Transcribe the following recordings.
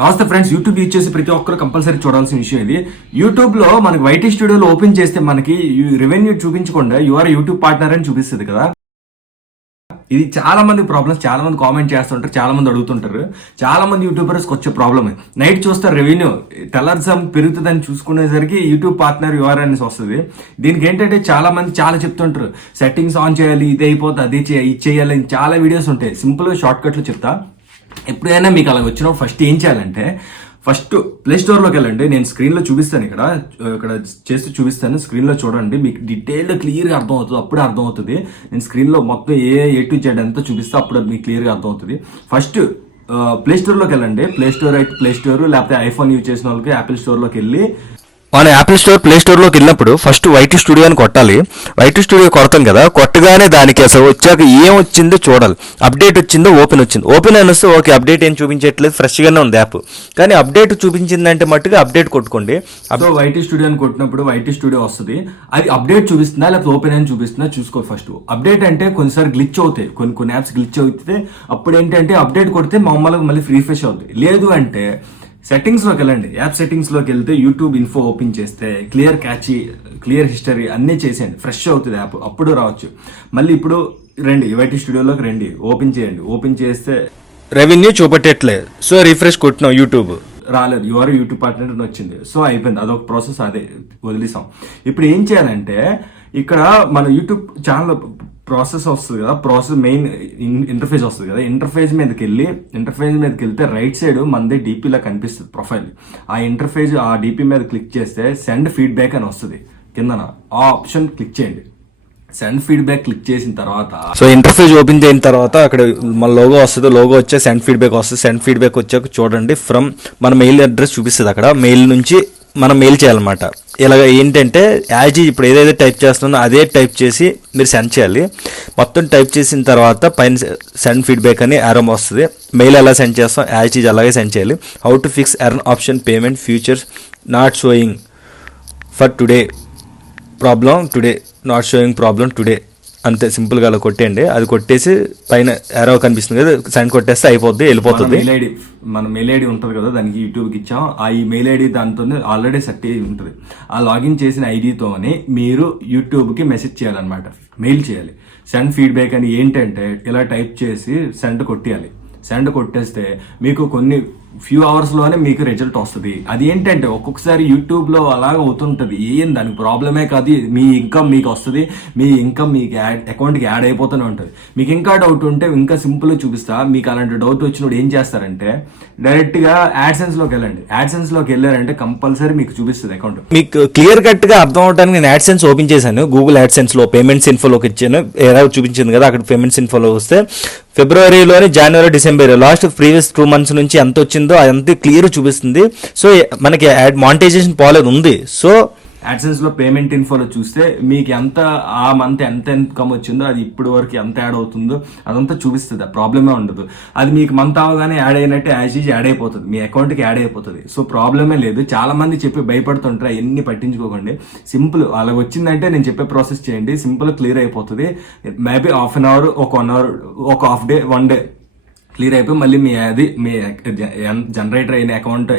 నమస్తే friends, YouTube use చేసి ప్రతి ఒక్కరు కంపల్సరీ చూడాల్సిన విషయం ఇది. యూట్యూబ్ లో మనకి వైటీ స్టూడియోలో ఓపెన్ చేస్తే మనకి రెవెన్యూ చూపించకుండా యువర్ యూట్యూబ్ పార్ట్నర్ అని చూపిస్తుంది కదా. ఇది చాలా మంది ప్రాబ్లమ్స్, చాలా మంది కామెంట్ చేస్తుంటారు, చాలా మంది అడుగుతుంటారు. చాలా మంది యూట్యూబర్స్ వచ్చే ప్రాబ్లమ్ నైట్ చూస్తారు రెవెన్యూ తెల్లారుజాము పెరుగుతుందని చూసుకునేసరికి యూట్యూబ్ పార్ట్నర్ యువర్ అనేసి వస్తుంది. దీనికి ఏంటంటే చాలా మంది చాలా చెప్తుంటారు, సెట్టింగ్స్ ఆన్ చేయాలి, ఇది అయిపోతుంది, అది చేయాలి అని చాలా వీడియోస్ ఉంటాయి. సింపుల్ షార్ట్ కట్లు చెప్తా. ఎప్పుడైనా మీకు అలా వచ్చినప్పుడు ఫస్ట్ ఏం చేయాలంటే, ఫస్ట్ ప్లే స్టోర్లోకి వెళ్ళండి. నేను స్క్రీన్లో చూపిస్తాను, ఇక్కడ చేస్తూ చూపిస్తాను. స్క్రీన్లో చూడండి, మీకు డీటెయిల్గా క్లియర్గా అర్థమవుతుంది. అప్పుడే అర్థమవుతుంది. నేను స్క్రీన్లో మొత్తం ఏ టు జెడ్ అంతా చూపిస్తే అప్పుడు మీకు క్లియర్గా అర్థమవుతుంది. ఫస్ట్ ప్లే స్టోర్లోకి వెళ్ళండి. ప్లే స్టోర్ లేకపోతే ఐఫోన్ యూజ్ చేసిన వాళ్ళకి యాపిల్ స్టోర్లోకి వెళ్ళి మన యాపిల్ స్టోర్ ప్లే స్టోర్లోకి వెళ్ళినప్పుడు ఫస్ట్ వైటీ స్టూడియో అని కొట్టాలి. వైటీ స్టూడియో కొడతాం కదా, కొట్టగానే దానికి అసలు వచ్చాక ఏం వచ్చిందో చూడాలి. అప్డేట్ వచ్చిందో ఓపెన్ వచ్చింది. ఓపెన్ అని వస్తే ఓకే, అప్డేట్ ఏం చూపించట్లేదు, ఫ్రెష్గానే ఉంది యాప్. కానీ అప్డేట్ చూపించిందంటే మట్టుగా అప్డేట్ కొట్టుకోండి. అప్పుడు వైటీ స్టూడియో అని కొట్టినప్పుడు వైటీ స్టూడియో వస్తుంది. అది అప్డేట్ చూపిస్తుందా లేకపోతే ఓపెన్ అని చూపిస్తుందా చూసుకో. ఫస్ట్ అప్డేట్ అంటే కొన్నిసారి గ్లిచ్ అవుతాయి, కొన్ని యాప్స్ గ్లిచ్ అవుతే అప్పుడు ఏంటంటే అప్డేట్ కొడితే మామూలుగా మళ్ళీ రీఫ్రెష్ అవుతాయి. లేదు అంటే సెట్టింగ్స్లోకి వెళ్ళండి. యాప్ సెట్టింగ్స్లోకి వెళ్తే యూట్యూబ్ ఇన్ఫో ఓపెన్ చేస్తే క్లియర్ హిస్టరీ అన్నీ చేసేయండి. ఫ్రెష్ అవుతుంది యాప్, అప్పుడు రావచ్చు. మళ్ళీ ఇప్పుడు రండి, వైటీ స్టూడియోలోకి రండి, ఓపెన్ చేయండి. ఓపెన్ చేస్తే రెవెన్యూ చూపట్టట్లేదు. సో రిఫ్రెష్ కొట్టినాం, యూట్యూబ్ రాలేదు, యువర్ యూట్యూబ్ పార్ట్నర్ అని వచ్చింది. సో అయిపోయింది, అదొక ప్రాసెస్, అదే వదిలేసాం. ఇప్పుడు ఏం చేయాలంటే, ఇక్కడ మన యూట్యూబ్ ఛానల్ ప్రాసెస్ వస్తుంది కదా, ప్రాసెస్ మెయిన్ ఇంటర్ఫేస్ వస్తుంది కదా. ఇంటర్ఫేస్ మీదకి వెళ్తే రైట్ సైడ్ మనది డీపీలా కనిపిస్తుంది ప్రొఫైల్. ఆ ఇంటర్ఫేస్ ఆ డీపీ మీద క్లిక్ చేస్తే సెండ్ ఫీడ్బ్యాక్ అని వస్తుంది కిందన. ఆ ఆప్షన్ క్లిక్ చేయండి. సెండ్ ఫీడ్బ్యాక్ క్లిక్ చేసిన తర్వాత సో ఇంటర్ఫేస్ ఓపెన్ చేసిన తర్వాత అక్కడ మన లోగో వస్తుంది. లోగో వచ్చే సెండ్ ఫీడ్బ్యాక్ వస్తుంది. సెండ్ ఫీడ్బ్యాక్ వచ్చాక చూడండి, ఫ్రమ్ మన మెయిల్ అడ్రస్ చూపిస్తుంది. అక్కడ మెయిల్ నుంచి మనం మెయిల్ చేయాలన్నమాట. ఇలాగ ఏంటంటే యాజ్ ఇప్పుడు ఏదైతే టైప్ చేస్తుందో అదే టైప్ చేసి మీరు సెండ్ చేయాలి. మొత్తం టైప్ చేసిన తర్వాత పైన సెండ్ ఫీడ్బ్యాక్ అని ఆరో వస్తుంది. మెయిల్ ఎలా సెండ్ చేస్తాం యాజ్ అలాగే సెండ్ చేయాలి. How to fix earn option payment futures not showing for today not showing problem today. అంతే, సింపుల్గా అలా కొట్టేయండి. అది కొట్టేసి పైన ఎరో కనిపిస్తుంది కదా, సెండ్ కొట్టేస్తే అయిపోద్ది, వెళ్ళిపోతుంది. మన మెయిల్ ఐడి ఉంటుంది కదా, దానికి యూట్యూబ్కి ఇచ్చాం. ఆ ఈ మెయిల్ ఐడి దాంతో ఆల్రెడీ సెట్ అయ్యి ఉంటుంది. ఆ లాగిన్ చేసిన ఐడితోనే మీరు యూట్యూబ్కి మెసేజ్ చేయాలన్నమాట, మెయిల్ చేయాలి. సెండ్ ఫీడ్బ్యాక్ అని ఏంటంటే ఇలా టైప్ చేసి సెండ్ కొట్టేయాలి. సెండ్ కొట్టేస్తే మీకు కొన్ని ఫ్యూ అవర్స్లోనే మీకు రిజల్ట్ వస్తుంది. అది ఏంటంటే ఒక్కొక్కసారి యూట్యూబ్లో అలాగ అవుతుంటుంది. ఏం దానికి ప్రాబ్లమే కాదు, మీ ఇన్కమ్ మీకు వస్తుంది, మీ ఇన్కమ్ మీకు అకౌంట్కి యాడ్ అయిపోతూనే ఉంటుంది. మీకు ఇంకా డౌట్ ఉంటే ఇంకా సింపుల్గా చూపిస్తా. మీకు అలాంటి డౌట్ వచ్చినప్పుడు ఏం చేస్తారంటే డైరెక్ట్గా యాడ్సెన్స్లోకి వెళ్ళండి. యాడ్సెన్స్లోకి వెళ్ళారంటే కంపల్సరీ మీకు చూపిస్తుంది అకౌంట్. మీకు క్లియర్ కట్గా అర్థం అవడానికి నేను యాడ్సెన్స్ ఓపెన్ చేశాను. గూగుల్ యాడ్సెన్స్లో పేమెంట్స్ ఇన్ఫోలోకి ఇచ్చాను. ఎలా చూపించింది కదా, అక్కడ పేమెంట్స్ ఇన్ఫోలో వస్తే ఫిబ్రవరిలోని జనవరి డిసెంబర్ లాస్ట్ ప్రీవియస్ 2 months నుంచి ఎంత వచ్చిందో అదంతా క్లియర్ చూపిస్తుంది. సో మనకి మానిటైజేషన్ పాలసీ ఉంది. సో యాడ్సెన్స్ లో పేమెంట్ ఇన్ఫోలో చూస్తే మీకు ఎంత ఆ మంత్ ఎంత ఇన్కమ్ వచ్చిందో, అది ఇప్పుడు వరకు ఎంత యాడ్ అవుతుందో అదంతా చూపిస్తుంది. ఆ ప్రాబ్లమే ఉండదు. అది మీకు మంత్ అవగానే యాడ్ అయినట్టే యాజ్ ఈజ్ యాడ్ అయిపోతుంది, మీ అకౌంట్కి యాడ్ అయిపోతుంది. సో ప్రాబ్లమే లేదు. చాలా మంది చెప్పి భయపడుతుంటారు, ఎన్ని పట్టించుకోకండి. సింపుల్ అలా వచ్చిందంటే నేను చెప్పే ప్రాసెస్ చేయండి, సింపుల్ క్లియర్ అయిపోతుంది. మేబీ హాఫ్ అన్ అవర్, ఒక 1 hour, ఒక హాఫ్ డే, 1 day క్లియర్ అయిపోయి మళ్ళీ మీ జనరేటర్ అయిన అకౌంట్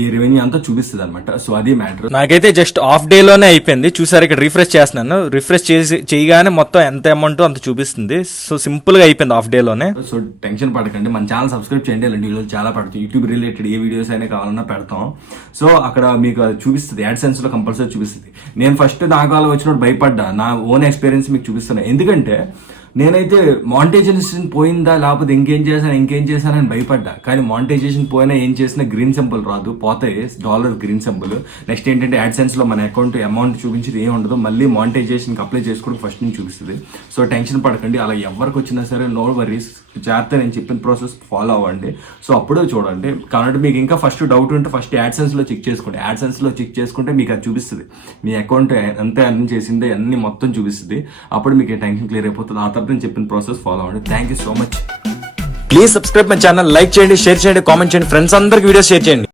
ఈ రెవెన్యూ అంతా చూపిస్తుంది అనమాట. సో అది మ్యాటర్. నాకైతే జస్ట్ హాఫ్ డే లోనే అయిపోయింది. చూసారు, ఇక్కడ రిఫ్రెష్ చేస్తున్నాను. రిఫ్రెష్ చేయగానే మొత్తం ఎంత అమౌంట్ అంత చూపిస్తుంది. సో సింపుల్ గా అయిపోయింది హాఫ్ డే లోనే. సో టెన్షన్ పడకండి, మన ఛానల్ సబ్స్క్రైబ్ చేయండి. ఇలాంటి వీడియోలు చాలా పడుతుంది. యూట్యూబ్ రిలేటెడ్ ఏ వీడియోస్ అయినా కావాలన్నా పెడతాం. సో అక్కడ మీకు చూపిస్తుంది, యాడ్సెన్స్ లో కంపల్సరీ చూపిస్తుంది. నేను ఫస్ట్ నాకు అలా వచ్చినప్పుడు భయపడ్డా, నా ఓన్ ఎక్స్పీరియన్స్ మీకు చూపిస్తున్నాను. ఎందుకంటే నేనైతే మానిటైజేషన్ పోయిందా లేకపోతే ఇంకేం చేశానని భయపడ్డా. కానీ మానిటైజేషన్ పోయినా ఏం చేసినా గ్రీన్ సింబల్ రాదు, పోతే $, గ్రీన్ సింబల్. నెక్స్ట్ ఏంటంటే యాడ్సెన్స్ లో మన అకౌంట్ అమౌంట్ చూపించేది ఏం ఉండదు. మళ్ళీ మానిటైజేషన్కి అప్లై చేసుకోవడం ఫస్ట్ నుంచి చూపిస్తుంది. సో టెన్షన్ పడకండి. అలా ఎవరికి వచ్చినా సరే నో వరీస్, జాగ్రత్త నేను చెప్పిన ప్రాసెస్ ఫాలో అవ్వండి. సో అప్పుడే చూడండి. కాబట్టి మీకు ఇంకా ఫస్ట్ డౌట్ ఉంటే ఫస్ట్ యాడ్సెన్స్ లో చెక్ చేసుకోండి. యాడ్సెన్స్ లో చెక్ చేసుకుంటే మీకు అది చూపిస్తుంది, మీ అకౌంట్ ఎంత అన్ని చేసిందో అన్ని మొత్తం చూపిస్తుంది. అప్పుడు మీకు టెన్షన్ క్లియర్ అయిపోతుంది. ఆ తర్వాత నేను చెప్పిన ప్రాసెస్ ఫాలో అవ్వండి. Thank you so much. Please subscribe my channel, like చేయండి, షేర్ చేయండి, కామెంట్ చేయండి, ఫ్రెండ్స్ అందరికి వీడియోస్ షేర్ చేయండి.